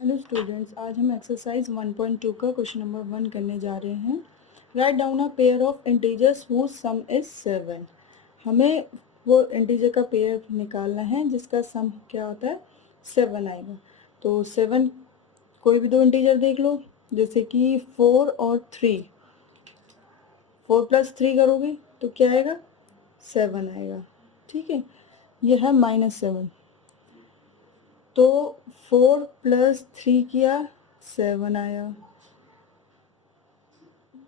Hello students, आज हम exercise 1.2 का क्वेश्चन नंबर 1 करने जा रहे हैं। Write down a pair of integers whose sum is 7। हमें वो इंटीजर का पेयर निकालना है जिसका सम क्या होता है, 7 आएगा। तो 7 कोई भी दो इंटीजर देख लो, जैसे कि 4 और 3। 4 + 3 करोगे तो क्या आएगा, 7 आएगा। ठीक है, यह है -7। तो 4 + 3 किया, 7 आया।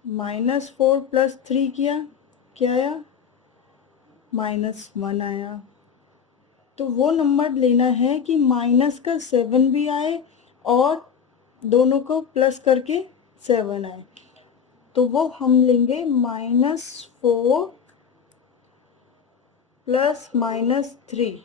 -4 + 3 किया, क्या आया, -1 आया। तो वो नंबर लेना है कि माइनस का 7 भी आए और दोनों को प्लस करके 7 आए। तो वो हम लेंगे -4 + -3।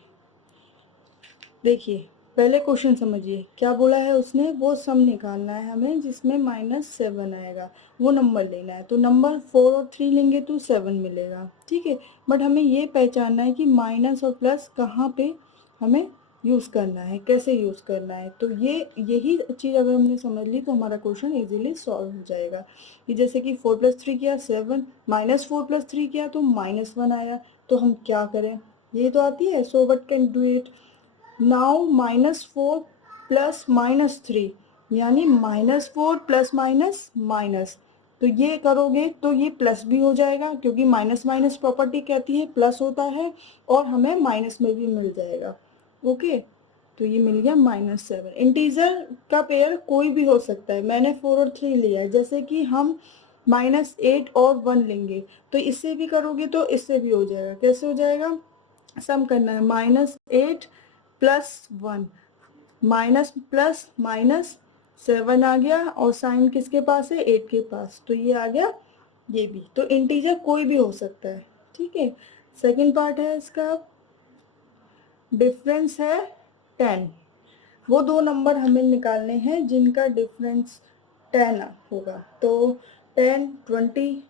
देखिए, पहले क्वेश्चन समझिए क्या बोला है उसने, वो सम निकालना है हमें जिसमें -7 आएगा, वो नंबर लेना है। तो नंबर 4 और 3 लेंगे तो 7 मिलेगा। ठीक है, बट हमें ये पहचानना है कि माइनस और प्लस कहाँ पे हमें यूज़ करना है, कैसे यूज़ करना है। तो यही चीज़ अगर हमने समझ ली तो हमारा क्वेश्चन इजीली सॉल्व हो जाएगा। कि जैसे कि 4 + 3 किया 7, -4 + 3 किया तो -1 आया। तो हम क्या करें, ये तो आती है। सो what can do it now, -4 + -3 यानी -4 + माइनस। तो ये करोगे तो ये प्लस भी हो जाएगा, क्योंकि माइनस माइनस प्रॉपर्टी कहती है प्लस होता है, और हमें माइनस में भी मिल जाएगा। ओके, तो ये मिल गया -7। इंटीजर का पेयर कोई भी हो सकता है, मैंने 4 और 3 लिया है। जैसे कि हम -8 और 1 लेंगे तो इससे भी करोगे तो इससे भी हो जाएगा। कैसे हो जाएगा, सम करना है। -8 + 1, माइनस प्लस माइनस 7 आ गया, और साइन किसके पास है, 8 के पास। तो ये आ गया ये भी। तो इंटीजर कोई भी हो सकता है। ठीक है, सेकंड पार्ट है इसका, डिफरेंस है 10। वो दो नंबर हमें निकालने हैं जिनका डिफरेंस 10 होगा। तो 10 20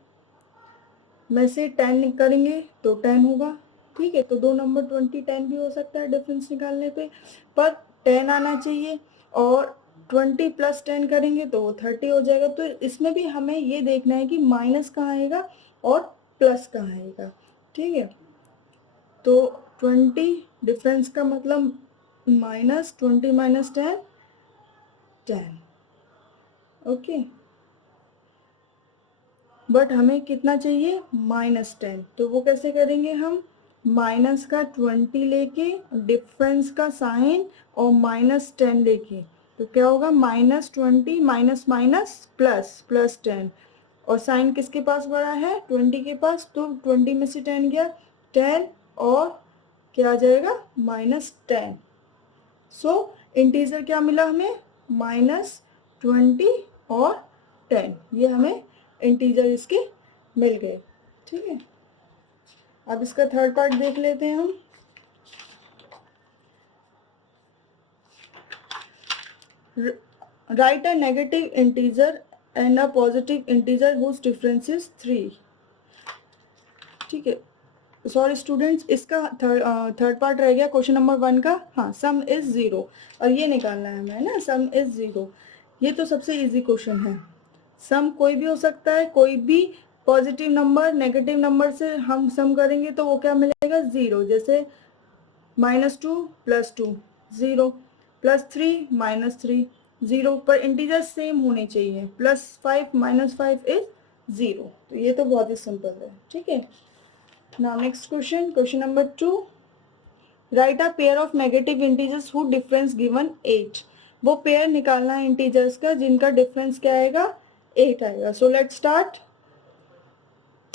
में से 10 करेंगे तो 10 होगा। ठीक है, तो दो नंबर 20 10 भी हो सकता है डिफरेंस निकालने पे, पर 10 आना चाहिए। और 20 + 10 करेंगे तो वो 30 हो जाएगा। तो इसमें भी हमें ये देखना है कि माइनस कहाँ आएगा और प्लस कहाँ आएगा। ठीक है, तो 20 डिफरेंस का मतलब -20 - 10 10। ओके, बट हमें कितना चाहिए, -10। तो वो कैसे करेंगे हम, माइनस का 20 लेके डिफरेंस का साइन और -10 लेके, तो क्या होगा, -20 माइनस माइनस प्लस +10। और साइन किसके पास बड़ा है, 20 के पास। तो 20 में से 10 गया, 10 और क्या आ जाएगा, -10। सो इंटीजर क्या मिला हमें, -20 और 10। ये हमें इंटीजर इसके मिल गए। ठीक है, अब इसका थर्ड पार्ट देख लेते हैं हम। Write a negative integer and a positive integer whose difference is 3। ठीक है, सॉरी स्टूडेंट्स, इसका थर्ड पार्ट रह गया क्वेश्चन नंबर 1 का। हाँ, सम इज 0, और ये निकालना है हमें ना, सम इज 0। ये तो सबसे इजी क्वेश्चन है। सम कोई भी हो सकता है, कोई भी पॉजिटिव नंबर नेगेटिव नंबर से हम सम करेंगे तो वो क्या मिलेगा, 0। जैसे -2 + 2 0, +3 -3 0। पर इंटीजर सेम होने चाहिए, +5 -5 इज 0। तो ये तो बहुत ही सिंपल है। ठीक है, now next question, question number 2। Right a pair of negative integers who difference given 8। वो पेयर निकालना है इंटीजर्स का जिनका डिफरेंस क्या आएगा, 8 आएगा। सो लेट्स स्टार्ट।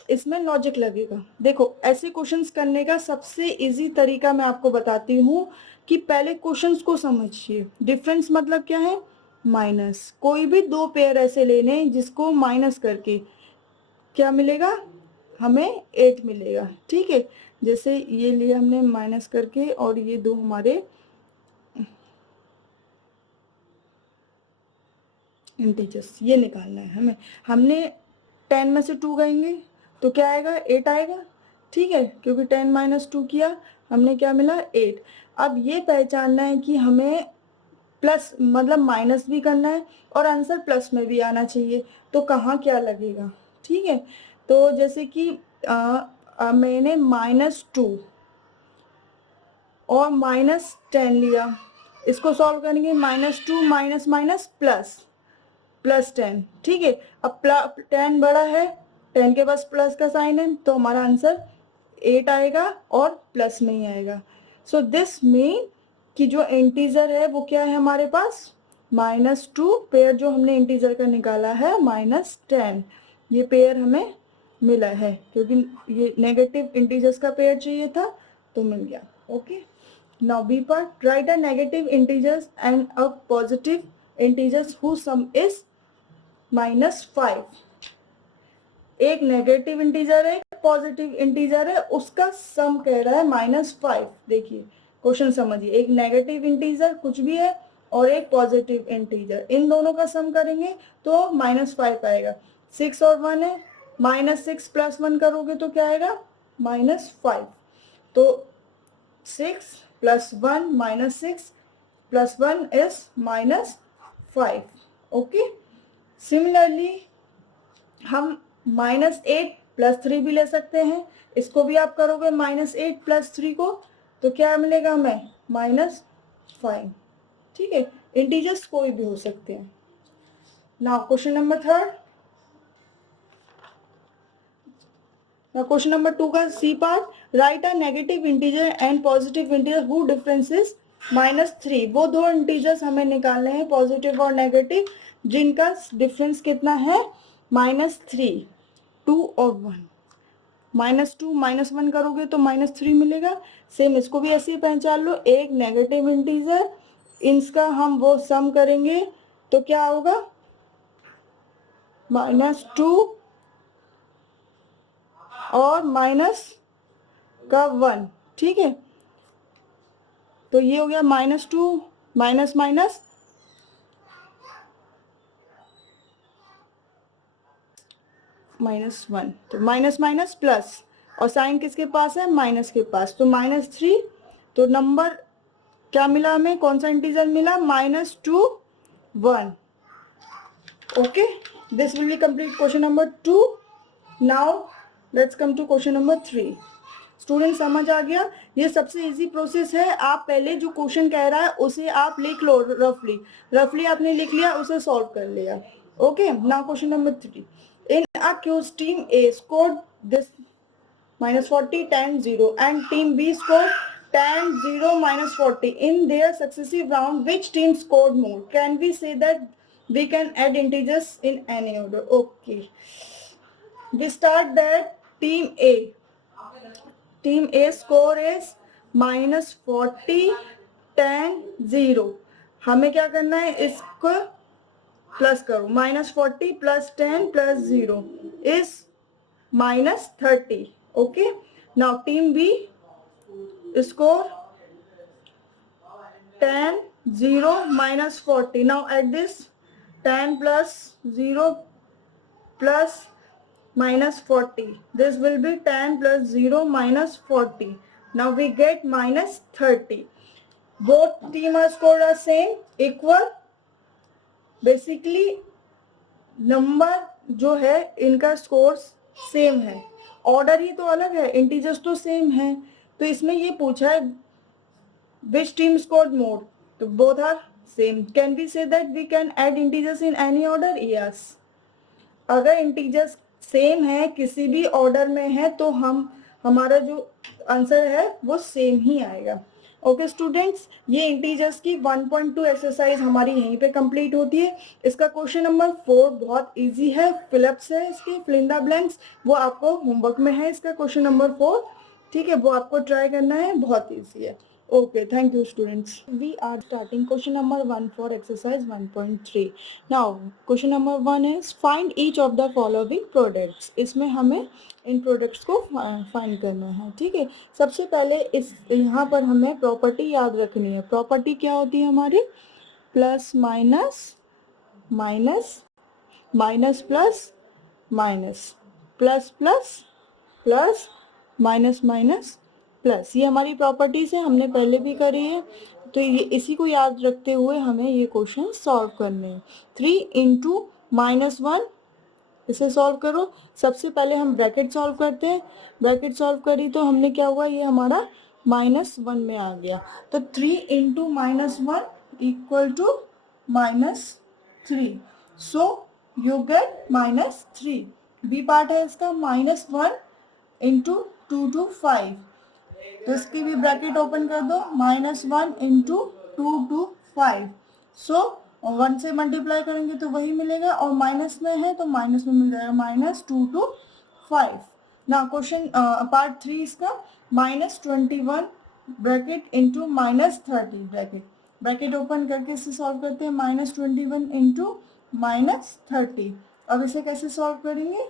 इसमें लॉजिक लगेगा। देखो, ऐसे क्वेश्चंस करने का सबसे इजी तरीका मैं आपको बताती हूँ कि पहले क्वेश्चंस को समझिए। डिफरेंस मतलब क्या है, माइनस। कोई भी दो पेयर ऐसे लेने जिसको माइनस करके क्या मिलेगा, हमें 8 मिलेगा। ठीक है, जैसे ये लिया हमने माइनस करके, और ये दो हमारे इंटीजर्स, ये निकालना है हमें। हमने 10 में से 2 गएंगे तो क्या आएगा, 8 आएगा। ठीक है, क्योंकि 10 - 2 किया, हमने क्या मिला, 8। अब ये पहचानना है कि हमें प्लस मतलब माइनस भी करना है और आंसर प्लस में भी आना चाहिए, तो कहाँ क्या लगेगा, ठीक है। तो जैसे कि मैंने -2 और -10 लिया, इसको सॉल्व करेंगे, -2 माइनस माइनस प्लस +10, ठीक है। अब 10 बड़ा है, 10 के पास प्लस का साइन है, तो हमारा आंसर 8 आएगा और प्लस में ही आएगा। सो दिस मीन कि जो इंटीजर है वो क्या है हमारे पास, -2, पेयर जो हमने इंटीजर का निकाला है -10, ये पेयर हमें मिला है, क्योंकि ये नेगेटिव इंटीजर्स का पेयर चाहिए था तो मिल गया। Okay, now B part, write a negative integers and a positive integers who sum is -5। एक नेगेटिव इंटीजर है, पॉजिटिव इंटीजर है, उसका सम कह रहा है -5। देखिए क्वेश्चन समझिए, एक नेगेटिव इंटीजर कुछ भी है और एक पॉजिटिव इंटीजर, इन दोनों का सम करेंगे तो -5 आएगा। 6 और 1 है, -6 + 1 करोगे तो क्या आएगा, -5। तो 6 + 1 -6 + 1 is -5। ओके, सिमिलरली हम -8 + 3 भी ले सकते हैं, इसको भी आप करोगे -8 + 3 को तो क्या मिलेगा हमें, -5, ठीक है। इंटीजर्स कोई भी हो सकते हैं। Now question number 3, now question number 2 का C part, write a negative integer and positive integer who difference is -3। वो दो इंटीजर्स हमें निकालने हैं, पॉजिटिव और नेगेटिव, जिनका डिफरेंस कितना है, -3, 2 और 1। -2 -1 करोगे तो -3 मिलेगा। सेम इसको भी ऐसे ही पहचान लो, एक नेगेटिव इंटीजर, इसका हम वो सम करेंगे तो क्या होगा, -2 और -1, ठीक है। तो ये हो गया -2 माइनस माइनस -1, तो माइनस माइनस प्लस, और साइन किसके पास है, माइनस के पास, तो -3। तो नंबर क्या मिला हमें, कौन सा इंटीजर मिला, -2 1। Okay, this will be complete question number 2। Now let's come to question number 3। Student समझ आ गया, ये सबसे इजी प्रोसेस है। आप पहले जो क्वेश्चन कह रहा है उसे आप लिख लो, रफली रफली आपने लिख लिया, उसे सॉल्व कर लिया। Okay, now question number 3, in a quiz team A scored this -40 10 0 and team B scored 10 0 -40 in their successive round, which team scored more? Can we say that we can add integers in any order? Okay, we start that team A score is -40 10 0। हमें क्या करना है, इसको plus करो, -40 + 10 + 0 is -30। Okay, now team B score 10 0 -40। now add this 10 + 0 + -40, this will be 10 + 0 -40, now we get -30। both team are scored are same, equal, basically number जो है इनका score same है, ऑर्डर ही तो अलग है, इंटीजर्स तो सेम है। तो इसमें ये पूछा है which team scored more, तो both are same। can we say that we can add integers in any order? yes, अगर इंटीजर्स सेम है, किसी भी ऑर्डर में है, तो हमारा जो आंसर है वो सेम ही आएगा। ओके स्टूडेंट्स, ये इंटीजर्स की 1.2 एक्सरसाइज हमारी यहीं पे कंप्लीट होती है। इसका क्वेश्चन नंबर 4 बहुत इजी है, फिलअप्स है इसके, फिल इन द ब्लैंक्स, वो आपको होमवर्क में है इसका क्वेश्चन नंबर 4, ठीक है, वो आपको ट्राई करना है, बहुत इजी है। Okay, thank you students. We are starting question number 1 for exercise 1.3. Now question number 1 is find each of the following products। इसमें हमें इन प्रोडक्ट्स को फाइंड करना है, ठीक है। सबसे पहले इस यहाँ पर हमें प्रॉपर्टी याद रखनी है। प्रॉपर्टी क्या होती है हमारी, plus minus minus minus plus minus plus plus plus minus minus plus, ये हमारी प्रॉपर्टीज है, हमने पहले भी करी है। तो ये इसी को याद रखते हुए हमें ये क्वेश्चन सॉल्व करने हैं। 3 इंटू -1, इसे सॉल्व करो। सबसे पहले हम ब्रैकेट सॉल्व करते हैं। ब्रैकेट सॉल्व करी तो हमने क्या हुआ, ये हमारा -1 में आ गया। तो 3 into -1 equal to -3। So you get -3। B part है इसका -1 इंटू 2 to 5। तो इसकी भी ब्रैकेट ओपन कर दो, -1 इंटू 2 to 5। सो 1 से मल्टीप्लाई करेंगे तो वही मिलेगा, और माइनस में है तो माइनस में मिल जाएगा, -2 to 5। ना क्वेश्चन पार्ट 3 इसका, -21 bracket into -30 bracket. Bracket open करके इसे सॉल्व करते हैं, -21 इंटू -30। अब इसे कैसे सॉल्व करेंगे,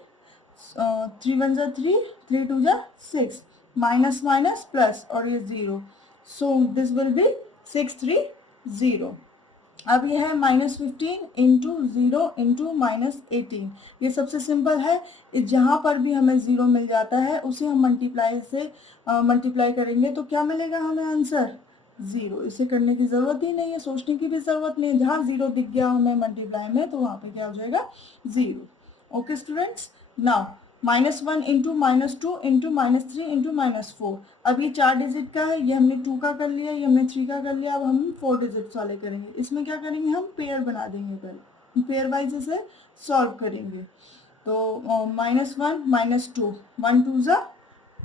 3 1 जा 3, 3 2 जा 6, माइनस माइनस प्लस और ये 0। सो दिस विल बी 630। अब ये है -15 इंटू 0 इंटू -18। ये सबसे सिंपल है, जहाँ पर भी हमें 0 मिल जाता है उसे हम मल्टीप्लाई करेंगे तो क्या मिलेगा हमें आंसर, 0। इसे करने की ज़रूरत ही नहीं है, सोचने की भी ज़रूरत नहीं है। जहाँ 0 दिख गया हमें मल्टीप्लाई में तो वहाँ पे क्या हो जाएगा, 0। Okay students, now -1 into -2 into -3 into -4। अब ये 4 डिजिट का है, ये हमने 2 का कर लिया, ये हमने 3 का कर लिया। अब हम 4 डिजिट्स वाले करेंगे। इसमें क्या करेंगे, हम पेयर बना देंगे, पहले पेयर वाइज इसे सॉल्व करेंगे। तो -1 -2, 1 2 जा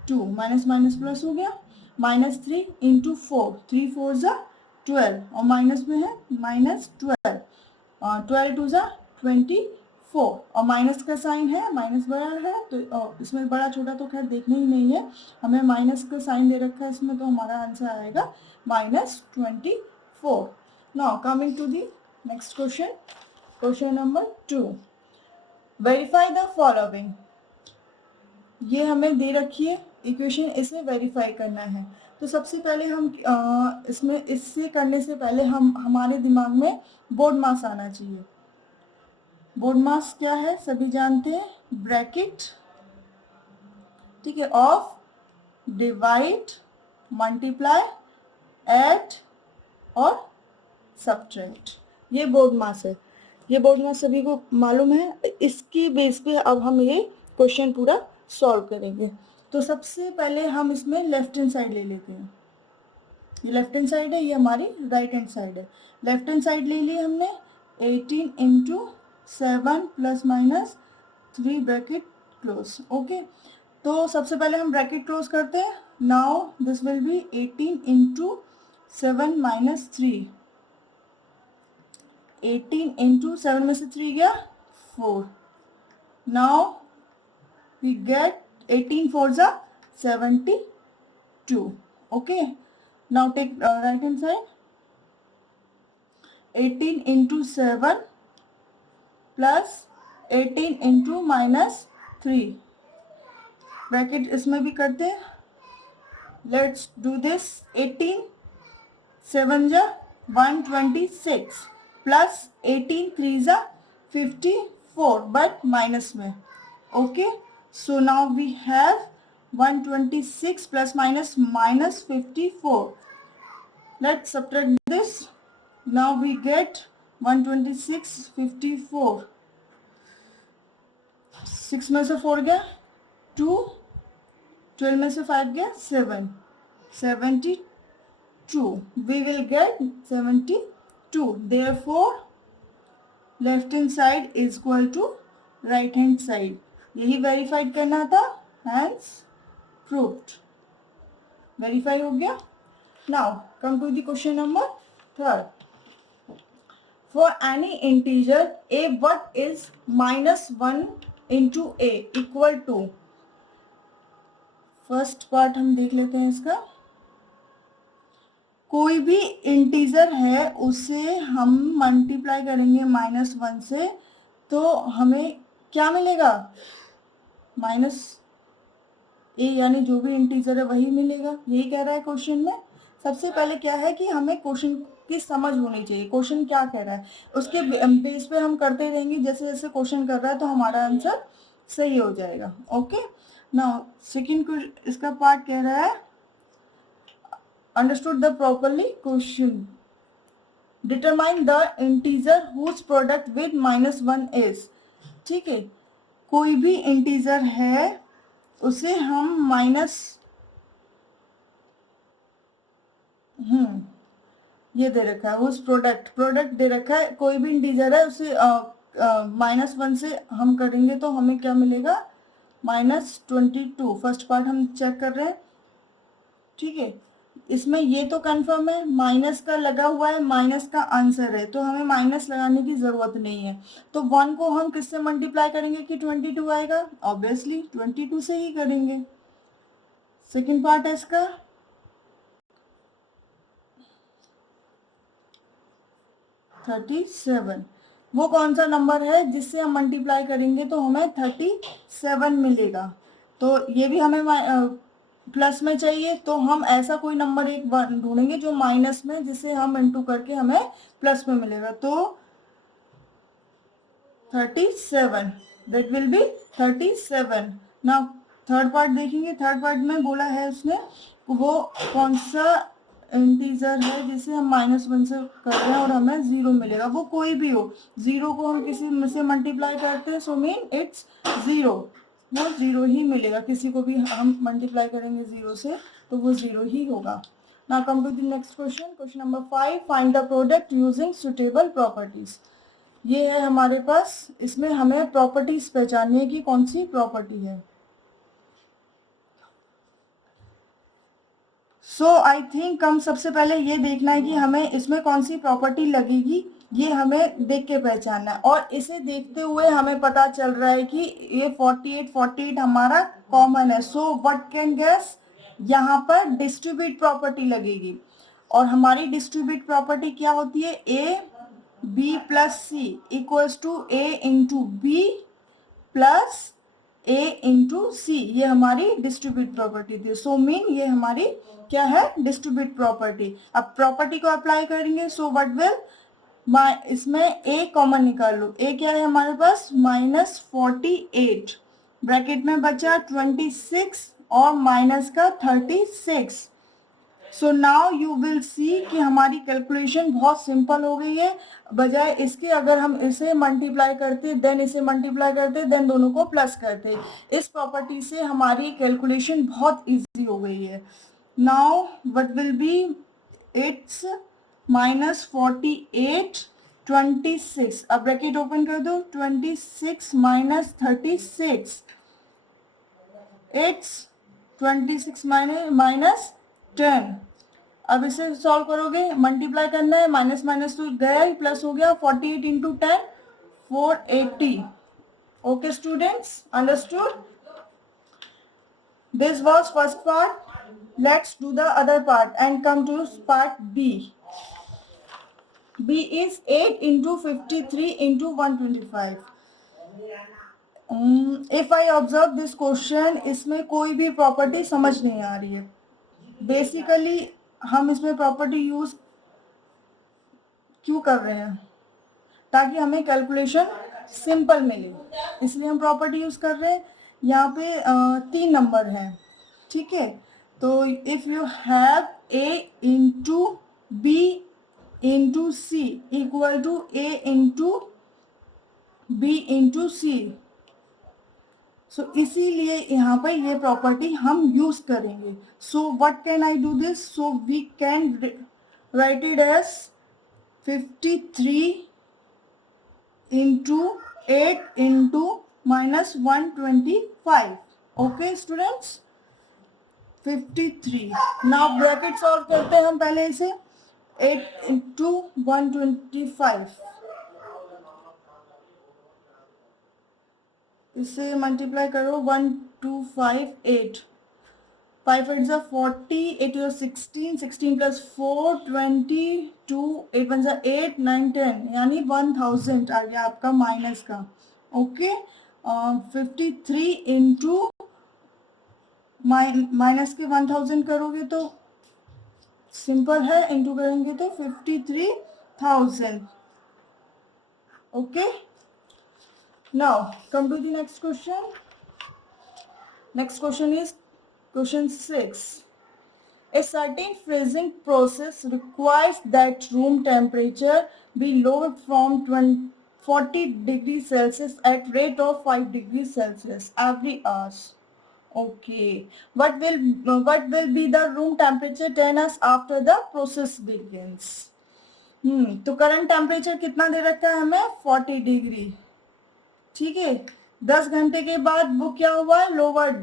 2, माइनस माइनस प्लस हो गया, -3 इंटू 4, 3 4 जा 12, और माइनस में है -12, 12 2 जा 24, और माइनस का साइन है, माइनस बड़ा है तो इसमें बड़ा छोटा तो खैर देखना ही नहीं है, हमें माइनस का साइन दे रखा है इसमें, तो हमारा आंसर आएगा -24। Now coming to the next question, question number 2। Verify the following. ये हमें दे रखी है इक्वेशन, इसे वेरीफाई करना है। तो सबसे पहले हम इसमें इससे करने से पहले हमारे दिमाग में बोर्ड मास आना चाहिए। बोर्ड मास क्या है सभी जानते हैं, ब्रैकेट, ठीक है, ऑफ, डिवाइड, मल्टीप्लाई, ऐड और सब्ट्रैक्ट, ये बोर्ड मास है। ये बोर्ड मास सभी को मालूम है। इसकी बेस पे अब हम ये क्वेश्चन पूरा सॉल्व करेंगे। तो सबसे पहले हम इसमें लेफ्ट हैंड साइड ले लेते हैं। ये लेफ्ट हैंड साइड है, ये हमारी राइट हैंड साइड है। लेफ्ट हैंड साइड ले ली हमने, 18 into 7 plus minus 3 bracket close. Okay, तो सबसे पहले हम ब्रैकेट क्लोज करते हैं। Now this will B 18 into 7 minus 3, 18 into 7 में से 3 गया 4। Now we get 18 4s are 72. Okay, now take right hand side, 18 into 7 plus 18 into -3 bracket इसमें भी करते हैं। लेट्स डू दिस, 18 7 जा 126 प्लस 18 3 जा 54 बट माइनस में। Okay, so now we have 126 plus minus -54. Let's subtract this. Now we get 126 54, 6 में से 4 गया 2, 12 में से 5 गया 7, 72. We will get 72. Therefore left hand side is equal to right hand side. यही वेरीफाइड करना था, हैंस प्रूव्ड, वेरीफाई हो गया। Now come to the question number 3। For any integer a what is -1 into a equal to, first part हम देख लेते हैं इसका। कोई भी इंटीजर है उसे हम मल्टीप्लाई करेंगे -1 से, तो हमें क्या मिलेगा, -a, यानी जो भी इंटीजर है वही मिलेगा। यही कह रहा है क्वेश्चन में। सबसे पहले क्या है कि हमें क्वेश्चन की समझ होनी चाहिए, क्वेश्चन क्या कह रहा है, उसके बेस पे हम करते रहेंगे। जैसे जैसे क्वेश्चन कर रहा है तो हमारा आंसर सही हो जाएगा। ओके, नाउ सेकंड इसका पार्ट कह रहा है understood the properly question. Determine the integer whose product with -1 is. ठीक है, कोई भी इंटीजर है उसे हम माइनस, ये दे रखा है उस प्रोडक्ट दे रखा है, कोई भी इंटीजर है उसे -1 से हम करेंगे तो हमें क्या मिलेगा, -22. फर्स्ट पार्ट हम चेक कर रहे हैं. ठीक है, इसमें ये तो कंफर्म है, माइनस का लगा हुआ है, माइनस का आंसर है, तो हमें माइनस लगाने की जरूरत नहीं है. तो 1 को हम किससे मल्टीप्लाई करेंगे कि 22 आएगा, ऑब्वियसली 22 से ही करेंगे. सेकेंड पार्ट है इसका, 37. वो कौन सा नंबर है जिससे हम मल्टीप्लाई करेंगे तो हमें 37 मिलेगा. तो ये भी हमें प्लस में चाहिए, तो हम ऐसा कोई नंबर एक ढूंढेंगे जो माइनस में, जिसे हम इंटू करके हमें प्लस में मिलेगा. तो 37, that will be 37. Now third part देखेंगे. थर्ड पार्ट में बोला है उसने वो कौन सा इंटीजर है जिसे हम -1 से कर रहे हैं और हमें 0 मिलेगा. वो कोई भी हो, 0 को हम किसी में से मल्टीप्लाई करते हैं सो मीन इट्स 0. वो 0 ही मिलेगा. किसी को भी हम मल्टीप्लाई करेंगे 0 से तो वो 0 ही होगा. Now come to the next question. Question number 5, find the product using suitable properties. ये है हमारे पास, इसमें हमें प्रॉपर्टीज पहचाननी है कि कौन सी प्रॉपर्टी है. सो आई थिंक हम सबसे पहले ये देखना है कि हमें इसमें कौन सी प्रॉपर्टी लगेगी, ये हमें देख के पहचानना है. और इसे देखते हुए हमें पता चल रहा है कि ये 48 हमारा कॉमन है. सो व्हाट कैन गेस, यहाँ पर डिस्ट्रीब्यूट प्रॉपर्टी लगेगी. और हमारी डिस्ट्रीब्यूट प्रॉपर्टी क्या होती है, A B plus C equals to A into B plus A into C. ये हमारी डिस्ट्रीब्यूट प्रॉपर्टी थी. सो मीन ये हमारी क्या है, डिस्ट्रीब्यूट प्रॉपर्टी. अब प्रॉपर्टी को अप्लाई करेंगे. सो व्हाट विल, इसमें ए कॉमन निकाल लो. ए क्या है हमारे पास, -48. ब्रैकेट में बचा 26 और माइनस का 36. So now you will see कि हमारी कैलकुलेशन बहुत सिंपल हो गई है. बजाय इसके अगर हम इसे मल्टीप्लाई करते देन इसे मल्टीप्लाई करते देन दोनों को प्लस करते, इस प्रॉपर्टी से हमारी कैलकुलेशन बहुत इजी हो गई है. Now what will be, it's -48 26. अब ब्रैकेट ओपन कर दो, 26 माइनस 36, इट्स 26 माइनस 10. अब इसे सॉल्व करोगे, मल्टीप्लाई करना है, माइनस माइनस तो गया ही, प्लस हो गया. 48 into 10 480. Okay students, understood. This was first part. Let's do the other part and come to part B. B is 8 into 53 into 125. If I observe this question, इसमें कोई भी property समझ नहीं आ रही है. बेसिकली हम इसमें प्रॉपर्टी यूज क्यों कर रहे हैं, ताकि हमें कैलकुलेशन सिंपल मिले, इसलिए हम प्रॉपर्टी यूज कर रहे हैं. यहाँ पे 3 नंबर हैं. ठीक है, तो if you have a into b into C equal to a into b into C. So इसीलिए यहाँ पर ये प्रॉपर्टी हम यूज करेंगे. So what can I do this, so we can write it as 53 into 8 into -125. Okay students, 53. Now bracket solve करते हैं हम पहले इसे. 8 इंटू 125, इसे मल्टीप्लाई करो. 1258, 5 8 जा 40, 8 जा 16, 16 प्लस 4 22, 8 1 जा 8 9 10, यानी 1000 आ गया आपका माइनस का. ओके, 53 इंटू माइनस के 1000 करोगे तो सिंपल है, इंटू करेंगे तो 53,000. Okay, now come to the next question. Next question is question 6. A certain freezing process requires that room temperature be lowered from 40 degrees Celsius at rate of 5 degrees Celsius every hour. Okay. What will be the room temperature 10 hours after the process begins? तो current temperature कितना दे रखा है हमें 40 degree. ठीक है. 10 घंटे के बाद वो क्या हुआ है लोवर्ड,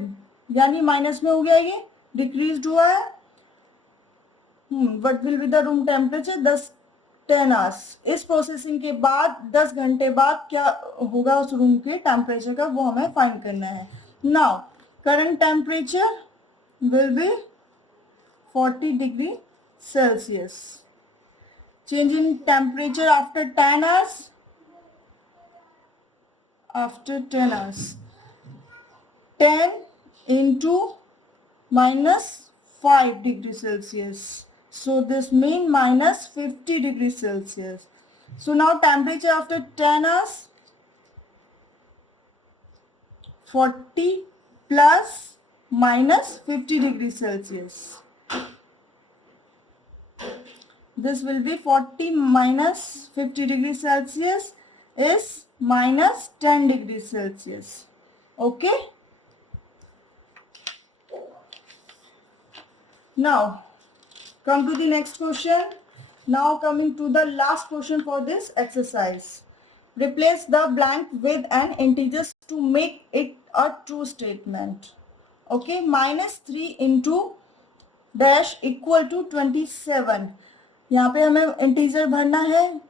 यानी माइनस में हो गया, ये डिक्रीज हुआ है. What will be the room temperature 10 hours. इस प्रोसेसिंग के बाद 10 घंटे बाद क्या होगा उस रूम के टेम्परेचर का, वो हमें फाइंड करना है. Now current temperature will be 40 degree Celsius. Change in temperature after 10 hours. After 10 hours, 10 into minus 5 degrees Celsius. So this means minus 50 degrees Celsius. So now temperature after 10 hours, 40 plus minus 50 degrees Celsius. This will be 40 minus 50 degrees Celsius is minus 10 degrees Celsius. Okay. Now come to the next question. Now coming to the last question for this exercise. Replace the blank with an integer to make it a true statement. Okay. -3 into dash equal to 27. यहाँ पे हमें integer भरना है.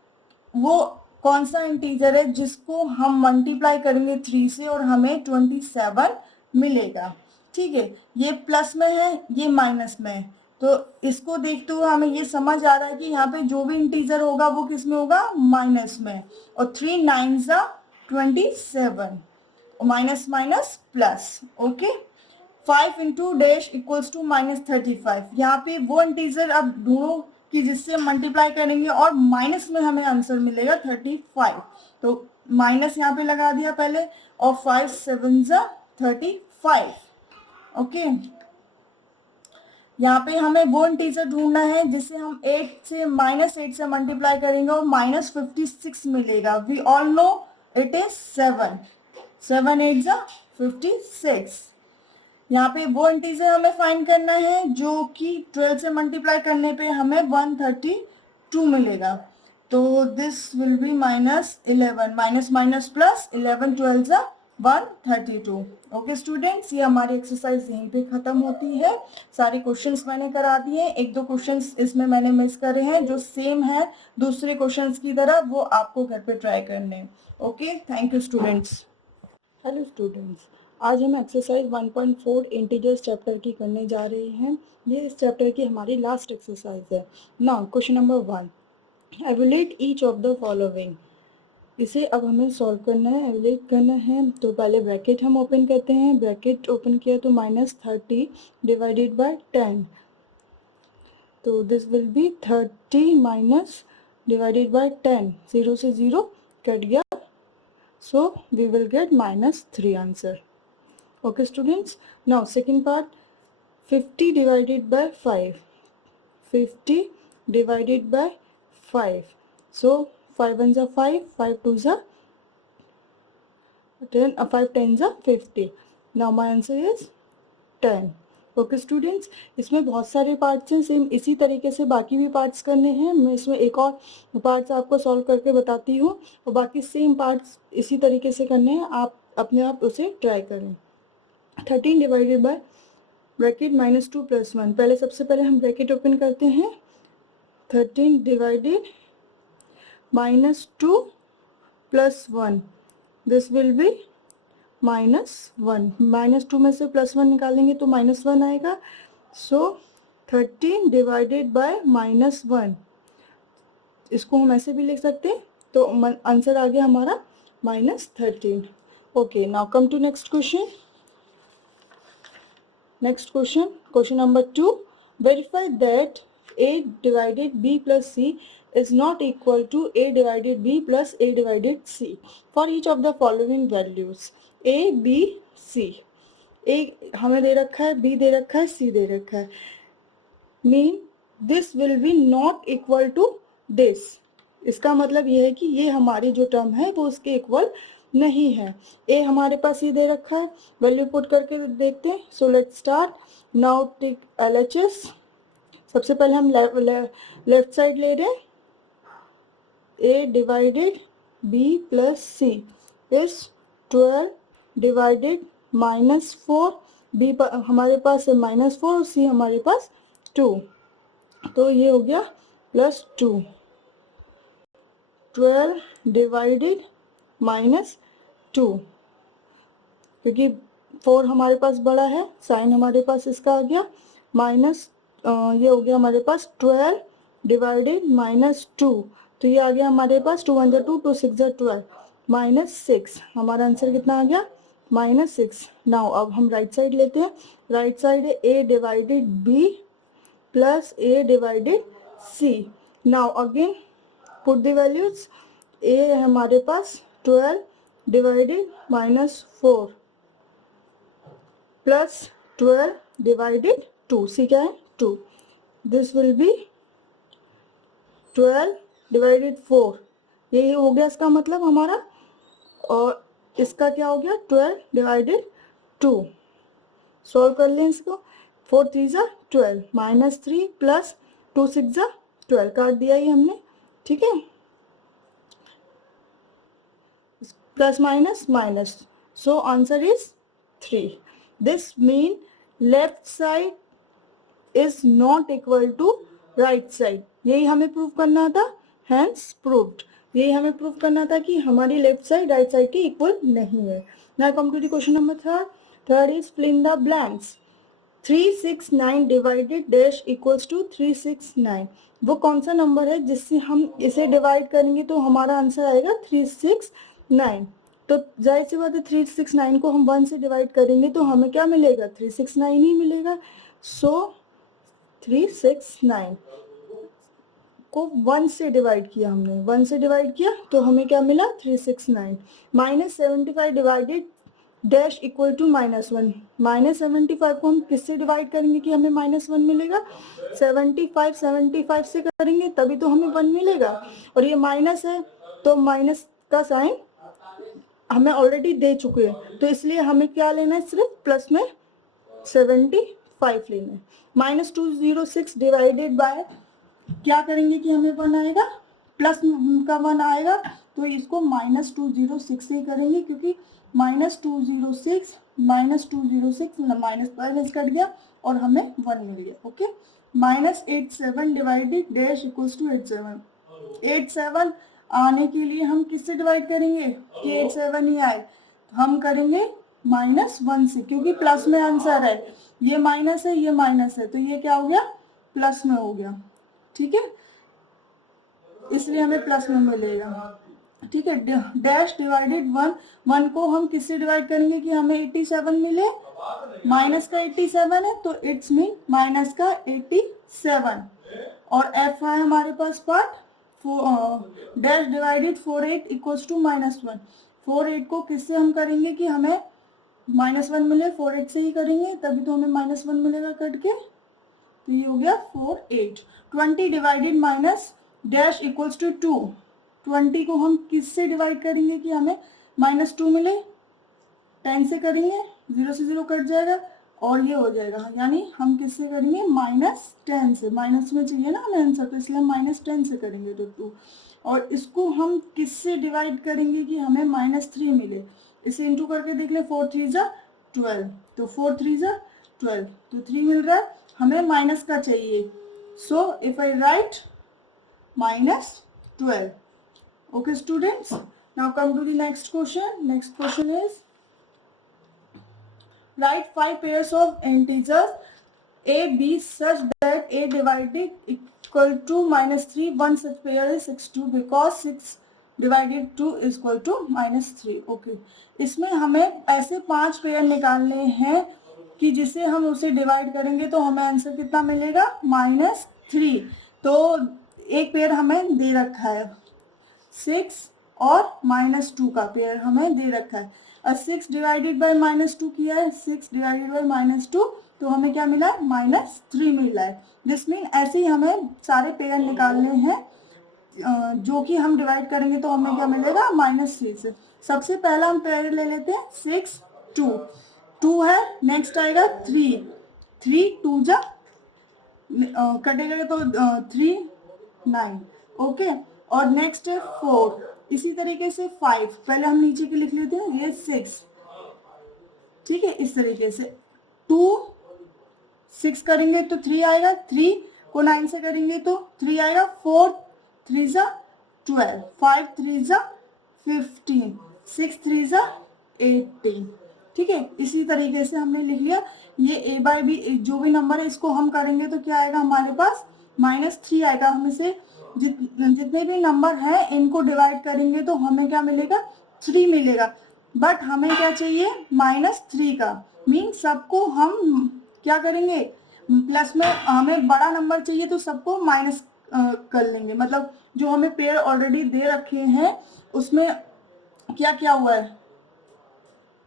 वो कौन सा integer है जिसको हम मल्टीप्लाई करेंगे 3 से और हमें 27 मिलेगा. ठीक है. ये प्लस में है, ये माइनस में है. तो इसको देखते हुए हमें ये समझ आ रहा है कि यहाँ पे जो भी इंटीजर होगा वो किस में होगा, माइनस में. और 3 9 27, minus minus plus. Okay. 5 into dash equals to -35. यहाँ पे वो इंटीजर अब ढूंढो कि जिससे मल्टीप्लाई करेंगे और माइनस में हमें आंसर मिलेगा 35. तो माइनस यहाँ पे लगा दिया पहले, और 5 7 35. ओके. यहाँ पे हमें वो इंटीजर ढूंढना है जिसे हम 8 से -8 से मल्टीप्लाई करेंगे और -56 मिलेगा. We all know it is 7. 7 8 56. यहाँ पे वो इंटीजर हमें फाइंड करना है जो कि 12 से मल्टीप्लाई करने पे हमें 132 मिलेगा. तो this will B -11, minus minus plus 11 12 132. Okay students, ये हमारी एक्सरसाइज यहीं पे खत्म होती है. सारे क्वेश्चंस मैंने करा दिए. 1-2 क्वेश्चंस इसमें मैंने मिस करे हैं जो सेम है दूसरे क्वेश्चंस की तरह, वो आपको घर पे ट्राई करने. Okay, thank you students. Hello students, आज हम एक्सरसाइज 1.4 इंटीजर्स चैप्टर की करने जा रहे हैं. ये इस चैप्टर की हमारी लास्ट एक्सरसाइज है. Now question number 1, evaluate each of the following. इसे अब हमें सॉल्व करना है, एवल्यूएट करना है. तो पहले ब्रैकेट हम ओपन करते हैं. ब्रैकेट ओपन किया तो -30 डिवाइडेड बाय 10. तो this will B 30 minus divided by 10. 0 से 0 कट गया, so we will get -3 answer. Okay students, now second part, 50 divided by 5. 50 divided by 5. So 5 1s are 5, 5 2s are 10, 5 10s are 50. Now my answer is 10. Okay students, इसमें बहुत सारे parts हैं. Same इसी तरीके से बाकी भी पार्ट्स करने हैं. मैं इसमें एक और पार्ट्स आपको सॉल्व करके बताती हूँ और बाकी सेम पार्ट्स इसी तरीके से करने हैं. आप अपने आप उसे ट्राई करें. 13 डिवाइडेड बाय ब्रैकेट -2 + 1. पहले सबसे पहले हम ब्रैकेट ओपन करते हैं. 13 डिवाइडेड -2 + 1. This will B -1. -2 में से +1 निकालेंगे तो -1 आएगा. सो 13 डिवाइडेड बाय -1. इसको हम ऐसे भी लिख सकते हैं. तो आंसर आ गया हमारा -13. Okay, now come to next question. Next question, question number 2. Verify that A divided B plus C is not equal to A divided B plus A divided C for each of the following values A, B, C. A हमें दे रखा है, B दे रखा है, C दे रखा है. Mean this will be not equal to this. इसका मतलब ये है कि ये हमारी जो टर्म है वो उसके इक्वल नहीं है। ए हमारे पास ये दे रखा है, वैल्यू पुट करके देखते हैं। So let's start now. Take LHS। सबसे पहले हम लेफ्ट साइड ले रहे हैं। A divided B plus C is 12 divided -4। B हमारे पास है -4 और C हमारे पास 2, तो ये हो गया +2। 12 डिवाइडेड -2, क्योंकि 4 हमारे पास बड़ा है, साइन हमारे पास इसका आ गया माइनस, ये हो गया हमारे पास 12 डिवाइडेड -2, तो ये आ गया हमारे पास 2 1 2 2 6 12 -6। हमारा आंसर कितना आ गया -6। नाउ अब हम राइट साइड लेते हैं। राइट साइड है A divided B plus A divided C। Now again put the values. A है हमारे पास 12 डिवाइडेड -4 प्लस 12 डिवाइडेड 2, C क्या है 2। दिस विल बी 12 डिवाइडेड 4, यही हो गया इसका मतलब हमारा। और इसका क्या हो गया 12 डिवाइडेड 2। सॉल्व कर लें इसको। 4 3 12 -3 प्लस 2 6 12, काट दिया ही हमने, ठीक है। Plus minus minus, so answer is 3। This mean left side is not equal to right side. यही हमें प्रूव करना था, हैंस प्रूव्ड। यही हमें प्रूव करना था कि हमारी लेफ्ट साइड राइट साइड के इक्वल नहीं है। Now come to the question number third. Third is fill in the blanks. 369 divided dash equals to 369। वो कौन सा नंबर है जिससे हम इसे डिवाइड करेंगे तो हमारा आंसर आएगा 369। तो जाहिर सी बात है 369 को हम 1 से डिवाइड करेंगे तो हमें क्या मिलेगा 369 ही मिलेगा। सो 369 को 1 से डिवाइड किया हमने, 1 से डिवाइड किया तो हमें क्या मिला 369। -75 डिवाइडेड डैश इक्वल टू -1। -75 को हम किससे डिवाइड करेंगे कि हमें -1 मिलेगा 75 से करेंगे तभी तो हमें 1 मिलेगा। और ये माइनस है तो माइनस का साइन हमें ऑलरेडी दे चुके हैं, तो इसलिए हमें क्या लेना है सिर्फ प्लस में 75 लेना है। -206 डिवाइडेड बाय क्या करेंगे कि हमें 1 आएगा, प्लस का 1 आएगा तो इसको -206 से ही करेंगे, क्योंकि -206 माइनस कट गया और हमें 1 मिल गया। Okay. -87 divided dash equals to 87। 87 आने के लिए हम किससे डिवाइड करेंगे कि 87 ही आए, हम करेंगे -1 से, क्योंकि प्लस में आंसर है, ये माइनस है ये माइनस है, तो ये क्या हो गया प्लस में हो गया, ठीक है, इसलिए हमें प्लस में मिलेगा, ठीक है। डैश डिवाइडेड 1, 1 को हम किससे डिवाइड करेंगे कि हमें 87 मिले, माइनस का 87 है तो इट्स मीन माइनस का 87। और एफ है हमारे पास part, dash divided 48 equals to -1। 48 को किससे हम करेंगे कि हमें -1 मिले, 48 से ही करेंगे तभी तो हमें -1 मिलेगा कट के, तो ये हो गया 48। 20 divided minus dash equals to 2। 20 को हम किससे डिवाइड करेंगे कि हमें -2 मिले, 10 से करेंगे, 0 से 0 कट जाएगा और ये हो जाएगा, यानी हम किससे करेंगे -10 से, माइनस में चाहिए ना हमें आंसर, तो इसलिए हम -10 से करेंगे तो 2। और इसको हम किससे डिवाइड करेंगे कि हमें -3 मिले, इसे इंटू करके देख ले, 4 3 12, तो 4 3 12, तो 3 मिल रहा है, हमें माइनस का चाहिए, so if I right -12। Okay students, now come to the next question. Next question is write 5 pairs of integers a b such that a divided equal to -3. One such pair is 62 because 6 divided 2 is equal to -3. Okay, इसमें हमें ऐसे 5 pair निकालने हैं कि जिसे हम उसे divide करेंगे तो हमें आंसर कितना मिलेगा -3। तो एक पेयर हमें दे रखा है 6 और -2 का पेयर हमें दे रखा है। 6 डिवाइडेड बाय -2 किया है, 6 डिवाइडेड बाय -2, तो हमें क्या मिला है, -3 मिला है। दिस मीन ऐसे ही हमें सारे पेयर निकालने हैं, जो कि हम डिवाइड करेंगे तो हमें क्या मिलेगा, -6। सबसे पहला हम पेयर ले लेते हैं 6 2, 2 है, नेक्स्ट आएगा 3, 3 2 जा कटेगा तो 3 9, ओके। और नेक्स्ट है 4, इसी तरीके से 5, पहले हम नीचे के लिख लेते हैं, ये 6, ठीक है। इस तरीके से 2 6 करेंगे तो 3 आएगा, 3 को 9 से करेंगे तो 3 आएगा, 4 3 जा 12, 5 3 जा 15, 6 3 जा 18, ठीक है। इसी तरीके से हमने लिख लिया। ये a बाई बी जो भी नंबर है इसको हम करेंगे तो क्या आएगा हमारे पास, -3 आएगा। हम इसे जितने भी नंबर हैं इनको डिवाइड करेंगे तो हमें क्या मिलेगा, 3 मिलेगा। बट हमें क्या चाहिए, -3 का, मीन सबको हम क्या करेंगे, प्लस में हमें बड़ा नंबर चाहिए तो सबको माइनस कर लेंगे। मतलब जो हमें पेयर ऑलरेडी दे रखे हैं उसमें क्या क्या हुआ है,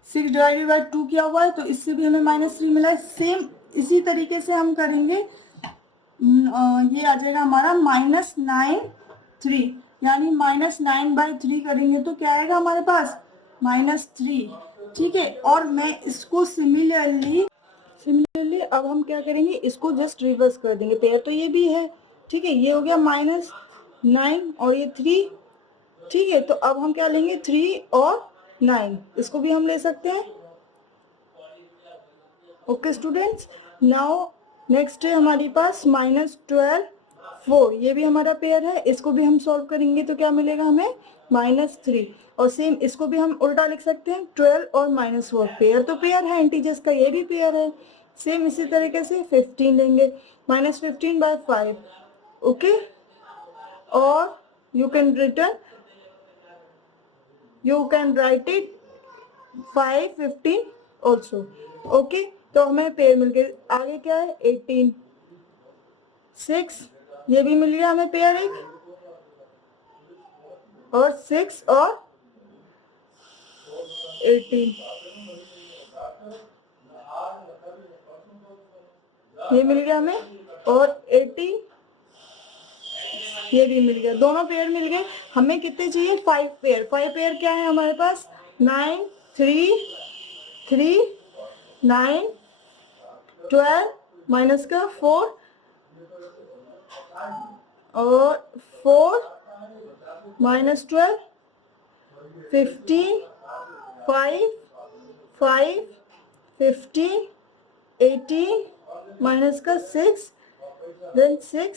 6 डिवाइडेड बाई 2 किया हुआ है, तो इससे भी हमें -3 मिला है। सेम इसी तरीके से हम करेंगे, ये आ जाएगा हमारा -9 यानी -9/3 करेंगे तो क्या आएगा हमारे पास, -3, ठीक है। और मैं इसको सिमिलरली अब हम क्या करेंगे, इसको जस्ट रिवर्स कर देंगे। पेयर तो ये भी है, ठीक है, ये हो गया -9 और ये 3, ठीक है। तो अब हम क्या लेंगे, 3 और 9, इसको भी हम ले सकते हैं। ओके स्टूडेंट्स, नाउ नेक्स्ट है हमारे पास -12 4, ये भी हमारा पेयर है, इसको भी हम सॉल्व करेंगे तो क्या मिलेगा हमें, -3। और सेम इसको भी हम उल्टा लिख सकते हैं, 12 और -4, पेयर तो पेयर है इंटीजर्स का, ये भी पेयर है। सेम इसी तरीके से 15 लेंगे, -15/5, ओके। और you can write it 5 15 also, okay. तो हमें पेयर मिल गए। आगे क्या है, 18 6, ये भी मिल गया हमें पेयर एक, और 6 और 18 ये मिल गया हमें, और 18 ये भी मिल गया, दोनों पेयर मिल गए। हमें कितने चाहिए, 5 पेयर। 5 पेयर क्या है हमारे पास, 9 3 3 9 12 माइनस का 4 और 4 -12 15 5 5 15 18 माइनस का 6 देन 6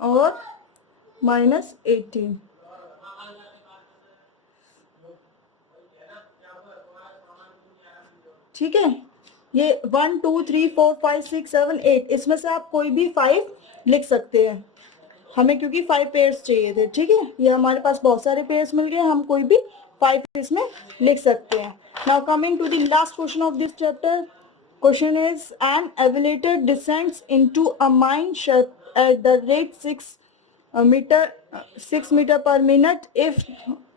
और -18, ठीक है। ये 1 2 3 4 5 6 7 8, इसमें से आप कोई भी 5 लिख सकते हैं, हमें क्योंकि 5 पेयर्स चाहिए थे, ठीक है। ये हमारे पास बहुत सारे पेयर्स मिल गए, हम कोई भी 5 इसमें लिख सकते हैं। Now coming to the last question of this chapter, question is an elevator descends into a mine shaft at the rate 6 meter per minute. If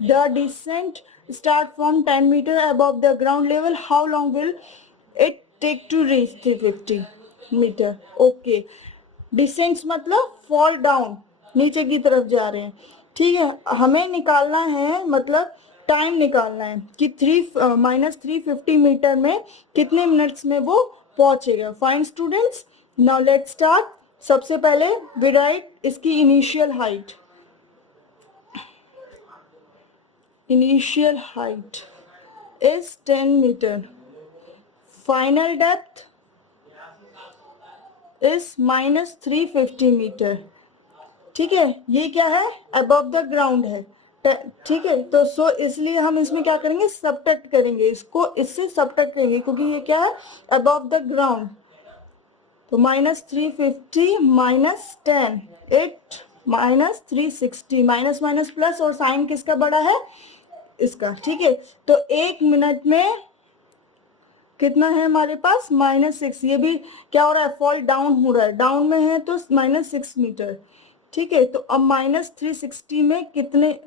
the descent start from 10 meter above the ground level, how long will it take to reach 350 meter? Okay, descents मतलब fall down, नीचे की तरफ जा रहे हैं, ठीक है। हमें निकालना है, मतलब टाइम निकालना है कि -350 मीटर में कितने मिनट्स में वो पहुंचेगा। Fine students, now let's start. सबसे पहले वी राइट इसकी initial height. Initial height is 10 meter, final depth is -350 meter, ठीक है। ये क्या है, अबव द ग्राउंड है, ठीक है। तो सो इसलिए हम इसमें क्या करेंगे, सबट्रैक्ट करेंगे, इसको इससे सबट्रैक्ट करेंगे क्योंकि ये क्या है, अबव द ग्राउंड। तो -350 -10 8 -360, माइनस माइनस प्लस, और साइन किसका बड़ा है, इसका, ठीक है। तो 1 मिनट में कितना है हमारे पास, -6। ये भी क्या हो रहा है, फॉल डाउन हो रहा है, डाउन में है तो -6 मीटर, ठीक है। तो अब -360 में कितने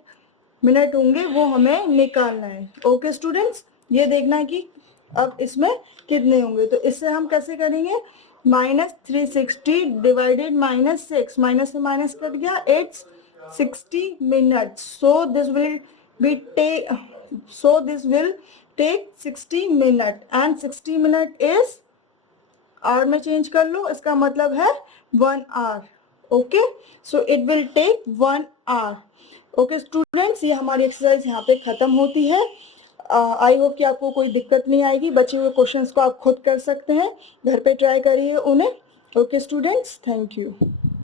मिनट होंगे वो हमें निकालना है। ओके स्टूडेंट्स, ये देखना है कि अब इसमें कितने होंगे। तो इससे हम कैसे करेंगे, -360 डिवाइडेड -6, माइनस से माइनस कट गया, it's 60 minutes. So this will take 60 minute and 60 minute is hour में चेंज कर लो, इसका मतलब है 1 hour. Okay, so it will take 1 hour. Okay students, ये हमारी एक्सरसाइज यहाँ पे खत्म होती है। आई होप कि आपको कोई दिक्कत नहीं आएगी। बचे हुए क्वेश्चंस को आप खुद कर सकते हैं, घर पे ट्राई करिए उन्हें। Okay students, thank you.